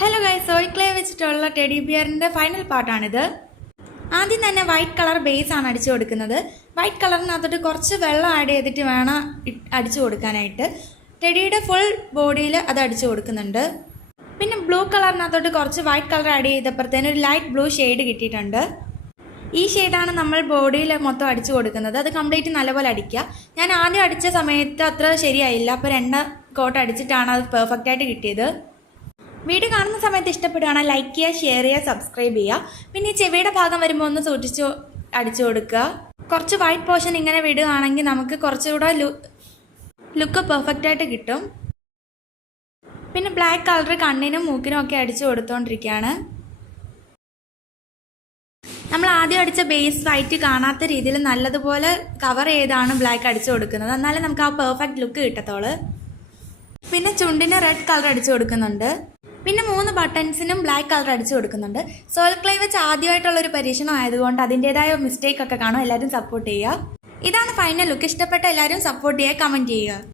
Hello guys, Soy clay വെച്ചിട്ടുള്ള teddy ബിയറിൻ്റെ final പാർട്ടാണിത്. ആദ്യം തന്നെ വൈറ്റ് കളർ ബേസ് ആണ് അടിച്ചു കൊടുക്കുന്നത്. വൈറ്റ് കളറിനകത്തോട്ട് കുറച്ച് വെള്ളം ആഡ് ചെയ്തിട്ട് വേണം അടിച്ചു കൊടുക്കാനായിട്ട്. ടെഡിയുടെ ഫുൾ ബോഡിയിൽ അത് അടിച്ചു കൊടുക്കുന്നുണ്ട്. പിന്നെ ബ്ലൂ കളറിനകത്തോട്ട് കുറച്ച് വൈറ്റ് കളർ ആഡ് ചെയ്തപ്പോഴത്തേനും ഒരു ലൈറ്റ് ബ്ലൂ ഷെയ്ഡ് കിട്ടിയിട്ടുണ്ട്. ഈ ഷെയ്ഡാണ് നമ്മൾ ബോഡിയിൽ മൊത്തം അടിച്ചു കൊടുക്കുന്നത്. അത് കംപ്ലീറ്റ് നല്ലപോലെ അടിക്കുക. ഞാൻ ആദ്യം അടിച്ച സമയത്ത് അത്ര ശരിയായില്ല, അപ്പോൾ 2 കോട്ട് അടിച്ചിട്ടാണ് അത് പെർഫെക്റ്റ് ആയിട്ട് കിട്ടിയത്. വീഡിയോ കാണുന്ന സമയത്ത് ഇഷ്ടപ്പെടുകയാണെങ്കിൽ ലൈക്ക് ചെയ്യുക, ഷെയർ ചെയ്യുക, സബ്സ്ക്രൈബ് ചെയ്യുക. പിന്നെ ഈ ചെവിയുടെ ഭാഗം വരുമ്പോൾ ഒന്ന് സൂക്ഷിച്ച് അടിച്ചു കൊടുക്കുക. കുറച്ച് വൈറ്റ് പോർഷൻ ഇങ്ങനെ വിടുകയാണെങ്കിൽ നമുക്ക് കുറച്ചുകൂടെ ലുക്ക് പെർഫെക്റ്റ് ആയിട്ട് കിട്ടും. പിന്നെ ബ്ലാക്ക് കളർ കണ്ണിനും മൂക്കിനും ഒക്കെ അടിച്ചു കൊടുത്തുകൊണ്ടിരിക്കുകയാണ്. നമ്മൾ ആദ്യം അടിച്ച ബേസ് വൈറ്റ് കാണാത്ത രീതിയിൽ നല്ലതുപോലെ കവർ ചെയ്താണ് ബ്ലാക്ക് അടിച്ചു കൊടുക്കുന്നത്. എന്നാലേ നമുക്ക് ആ പെർഫെക്റ്റ് ലുക്ക് കിട്ടത്തുള്ളൂ. പിന്നെ ചുണ്ടിന് റെഡ് കളർ അടിച്ചു കൊടുക്കുന്നുണ്ട്. പിന്നെ 3 ബട്ടൺസിനും ബ്ലാക്ക് കളർ അടിച്ചു കൊടുക്കുന്നുണ്ട്. സോയിൽ ക്ലേ വെച്ച് ആദ്യമായിട്ടുള്ളൊരു പരീക്ഷണം ആയതുകൊണ്ട് അതിൻ്റെതായ മിസ്റ്റേക്ക് ഒക്കെ കാണും. എല്ലാവരും സപ്പോർട്ട് ചെയ്യുക. ഇതാണ് ഫൈനൽ ലുക്ക്. ഇഷ്ടപ്പെട്ട എല്ലാവരും സപ്പോർട്ട് ചെയ്യുക, കമൻറ്റ് ചെയ്യുക.